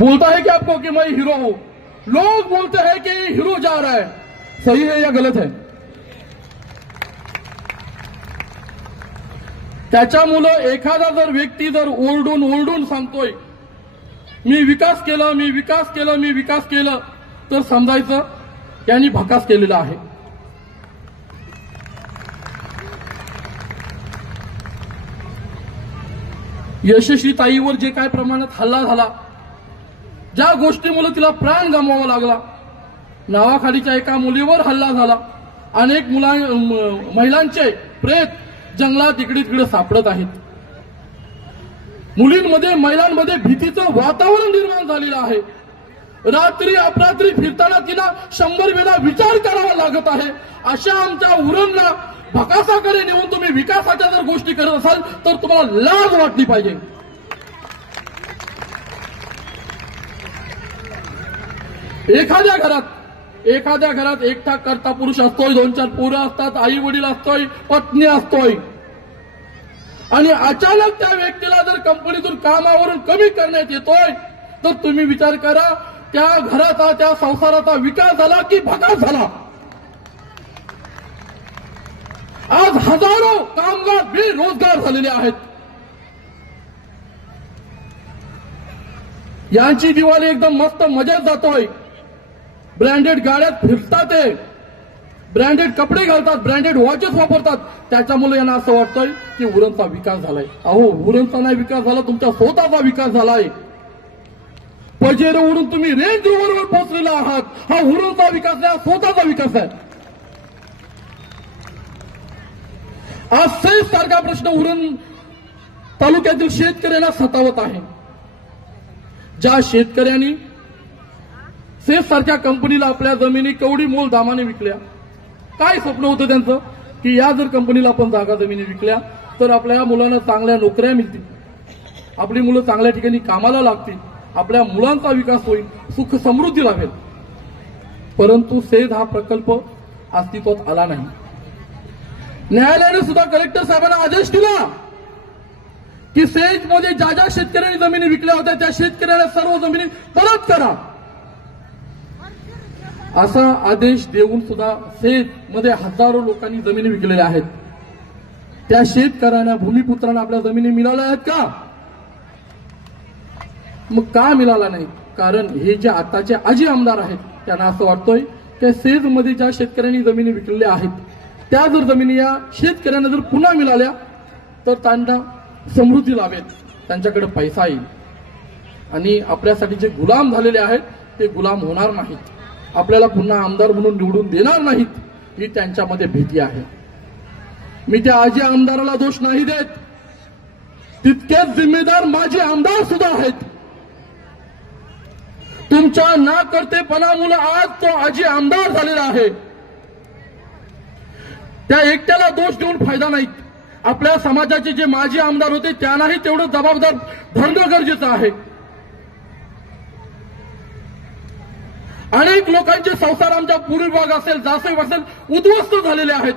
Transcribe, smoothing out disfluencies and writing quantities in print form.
बोलता है कि आपको कि मैं हीरो हूं, लोग बोलते हैं कि हीरो जा रहा है, सही है या गलत है? त्याच्यामुळं एखादा जर व्यक्ती जर ओरडून ओरडून सांगतोय मी विकास केला, मी विकास केला, मी विकास केला, तर समजायचं त्यांनी भकास केलेला आहे. यशस्वी ताईवर जे काय प्रमाणात हल्ला झाला, ज्या गोष्टीमुळे तिला प्राण गमवावा लागला, नावाखालीच्या एका मुलीवर हल्ला झाला, अनेक महिलांचे प्रेत जंगलात इकडे तिकडे सापडत आहेत. मुलींमध्ये महिलांमध्ये भीतीचं वातावरण निर्माण झालेलं आहे. रात्री अपरात्री फिरताना तिला 100 वेळा विचार करावा लागत आहे. अशा आमच्या उरणला भकासाकडे नेऊन तुम्ही विकासाच्या जर गोष्टी करत असाल तर तुम्हाला लाज वाटली पाहिजे. एखाद्या घरात एकटा करता पुरुष असतोय, 2-4 पोरं असतात, आई वडील असतोय, पत्नी असतोय, आणि अचानक त्या व्यक्तीला जर कंपनीतून कामावरून कमी करण्यात येतोय तर तुम्ही विचार करा त्या घराचा, त्या संसाराचा विकास झाला की भकास झाला. आज हजारो कामगार बेरोजगार झालेले आहेत. यांची दिवाळी एकदम मस्त मजेत जातोय. ब्रँडेड गाड्यात फिरतात, ब्रँडेड कपडे घालतात, ब्रँडेड वॉचेस वापरतात. त्याच्यामुळे यांना असं वाटतंय की उरणचा विकास झालाय. अहो, उरणचा नाही विकास झाला, तुमच्या स्वतःचा विकास झालाय. पजेरोवरून तुम्ही रेंज रोव्हरवर पोहोचलेला आहात. हा उरणचा विकास नाही, स्वतःचा विकास आहे. आज सेस सारखा प्रश्न उरण तालुक्यातील शेतकऱ्यांना सतावत आहे. ज्या शेतकऱ्यांनी सेस सारख्या कंपनीला आपल्या जमिनी कवडी मोल दामाने विकल्या, काय स्वप्न होतं त्यांचं की या जर कंपनीला आपण जागा जमिनी विकल्या तर आपल्या मुलांना चांगल्या नोकऱ्या मिळतील, आपली मुलं चांगल्या ठिकाणी कामाला लागतील, आपल्या मुलांचा विकास होईल, सुख समृद्धी लाभेल. परंतु सेज हा प्रकल्प अस्तित्वात आला नाही. न्यायालयाने सुद्धा कलेक्टर साहेबांना आदेश दिला की सेज मध्ये ज्या ज्या शेतकऱ्यांनी जमिनी विकल्या होत्या त्या शेतकऱ्यांना सर्व जमिनी परत करा, असा आदेश देऊन सुद्धा सेज मध्ये हजारो लोकांनी जमिनी विकलेल्या आहेत. त्या शेतकऱ्यांना, भूमिपुत्रांना आपल्या जमिनी मिळाल्या आहेत का? मग का मिळाला नाही? कारण हे जे आताचे आजी आमदार आहेत त्यांना असं वाटतंय की सेज मध्ये ज्या शेतकऱ्यांनी जमिनी विकलेल्या आहेत त्या जर जमिनी या शेतकऱ्यांना जर पुन्हा मिळाल्या तर त्यांना समृद्धी लाभेल, त्यांच्याकडे पैसा येईल आणि आपल्यासाठी जे गुलाम झालेले आहेत ते गुलाम होणार नाहीत, आपल्याला पुन्हा आमदार म्हणून निवडून देणार नाहीत, ही त्यांच्यामध्ये भीती आहे. मी त्या आजी आमदाराला दोष नाही देत, तितकेच जिम्मेदार माझे आमदार सुद्धा आहेत. तुमच्या नाकर्तेपणामुळे आज तो आजी आमदार झालेला आहे. त्या एकट्याला दोष देऊन फायदा नाही. आपल्या समाजाचे जे माजी आमदार होते त्यांनाही तेवढं जबाबदार धरणं गरजेचं आहे. अनेक लोकांचे संसार आमच्या पूर्वी भाग असेल, जासई असेल, उद्ध्वस्त झालेले आहेत.